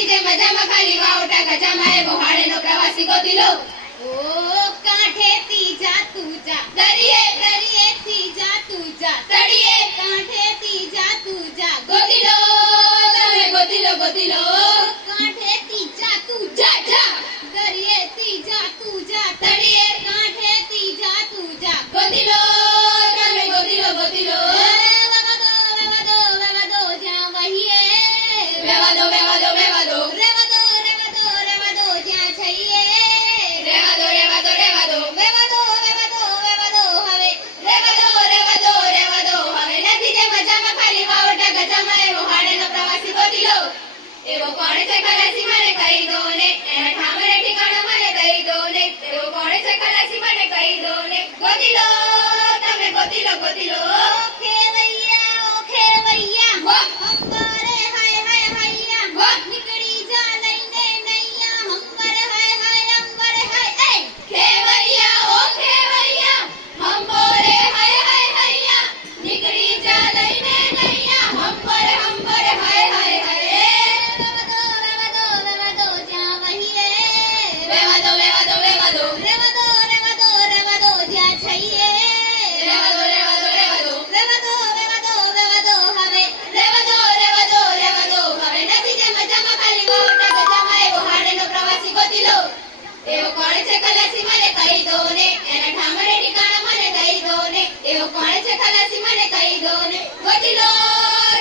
નથી જે મજામાં ખાલી વાવટા ગજામાં એ બોહાડેનો પ્રવાસી ગોતી લો ઓ કાંઠેથી જા તું જા દરિયેથી જા તું જા તળિયે કાંઠેથી જા તું જા ગોતી લો તમે ગોતી લો કાંઠેથી જા તું જા જા દરિયેથી જા તું જા તળિયે કાંઠેથી જા તું જા ગોતી લો તમે ગોતી લો વેવા દો જ્યાં વહીએ વેવા દો જ્યાં છઈએ રેવા દો હવે રેવા દો હવે નથી જે મજામાં ખાલી વાવટા ગજામાં એવો હાડેનો પ્રવાસી ગોતી લો એવો કોણ છે ખલાસી મને કહી દો ને એના ઠામરે ઠિકાણા મને કહી દો ને એવો કોણ છે ખલાસી મને કહી દો ને ગોતી લો તમે ગોતી લો ખેવૈયા અંબરે હાય હૈયા નીકળી જા લઈને નૈયા અંબરે હાય અંબરે હાય એ ખેવૈયા અંબરે હાય હૈયા નીકળી જા લઈને નૈયા અંબરે હાય વેવા દો જ્યાં વહીએ વેવા દો જ્યાં છઈએ રેવા દો હવે રેવા દો હવે નથી જે મજામાં ખાલી વાવટા ગજામાં એવો હાડેનો પ્રવાસી ગોતી લો એવો કોણ છે ખલાસી મને કહી દો ને એના ઠામરે ઠિકાણા મને કહી દો ને એવો કોણ છે ખલાસી મને કહી દો ને ગોતી લો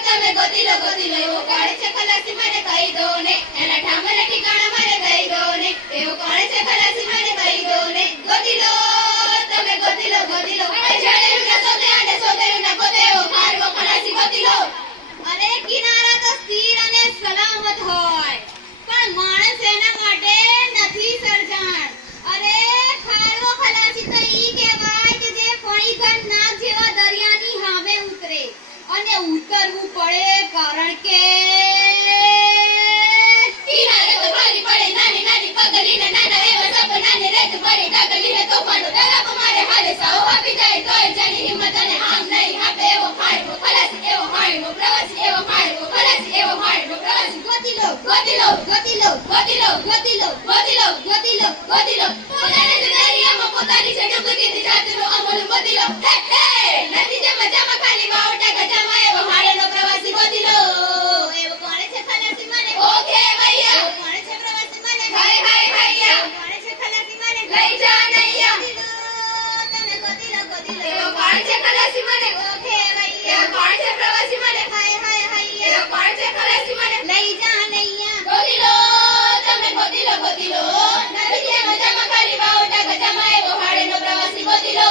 તમે ગોતી લો એવો કોણ છે ખલાસી મને કહી દો ને એના ઠામરે ઠિકાણા મને કહી દો ને એવો કોણ છે ખલાસી મને કહી દો ને ગોતી લો તમે ગોતી લો જાણેલું ના શોધે અને શોધેલું ના ગોતે એવો ખારવો ખલાસી ગોતી લો અરે કિનારા તો સ્થિર અને સલામત હોય પણ માણસ એના માટે નથી સર્જાણ અરે ખારવો ખલાસી તો ઈ કહેવાય કે જે ફણીઘન નાગ જેવા દરિયાની સામે ઉતરે અને ઉતરવું પડે કારણ કે કિનારે તો ભારી પડે નાની પગલીને નાના એવા સપનાને રેત પડે ડાગલીને તોફાનો ડરાવ મારે હારે સાવ આપી જાય તોય જાની હિંમત અને હામ નહીં આપે એવો ખારવો ખલાસી એવો હાડવો પ્રવાસી એવો ખારવો ખલાસી એવો હાડવો પ્રવાસી ગોતી લો પોતાને દરિયામાં પોતાની છે ડૂબકીથી જાતનો અમલ ગોતી લો નથી જે મજામાં ખાલી વાવટા ગજામાં એવો હાડેનો પ્રવાસી ગોતી લો એવો કોણ છે ખલાસી મને ઓ ખેવૈયા એવો કોણ છે પ્રવાસી મને હાય હૈયા કોણ છે ખલાસી મને લઈ જા નૈયા તમે ગોતી લો એવો કોણ છે ખલાસી મને ઓ ખેવૈયા એવો કોણ છે પ્રવાસી મને હાય હૈયા એવો કોણ છે ખલાસી મને લઈ જા નૈયા ગોતી લો તમે ગોતી લો નથી જે મજામાં ખાલી વાવટા ગજામાં એવો હાડેનો પ્રવાસી ગોતી લો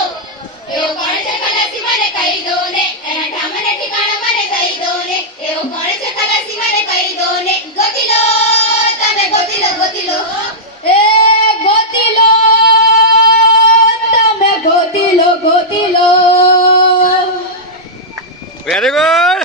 એવો કોણ છે ખલાસી મને કહી દો ને એના ઠામરે ઠિકાણા મને કહી દો ને એવો કોણ છે ખલાસી મને કહી દો ને ગોતી લો તમે ગોતી લો એ ગોતી લો તમે ગોતી લો વેરી ગુડ.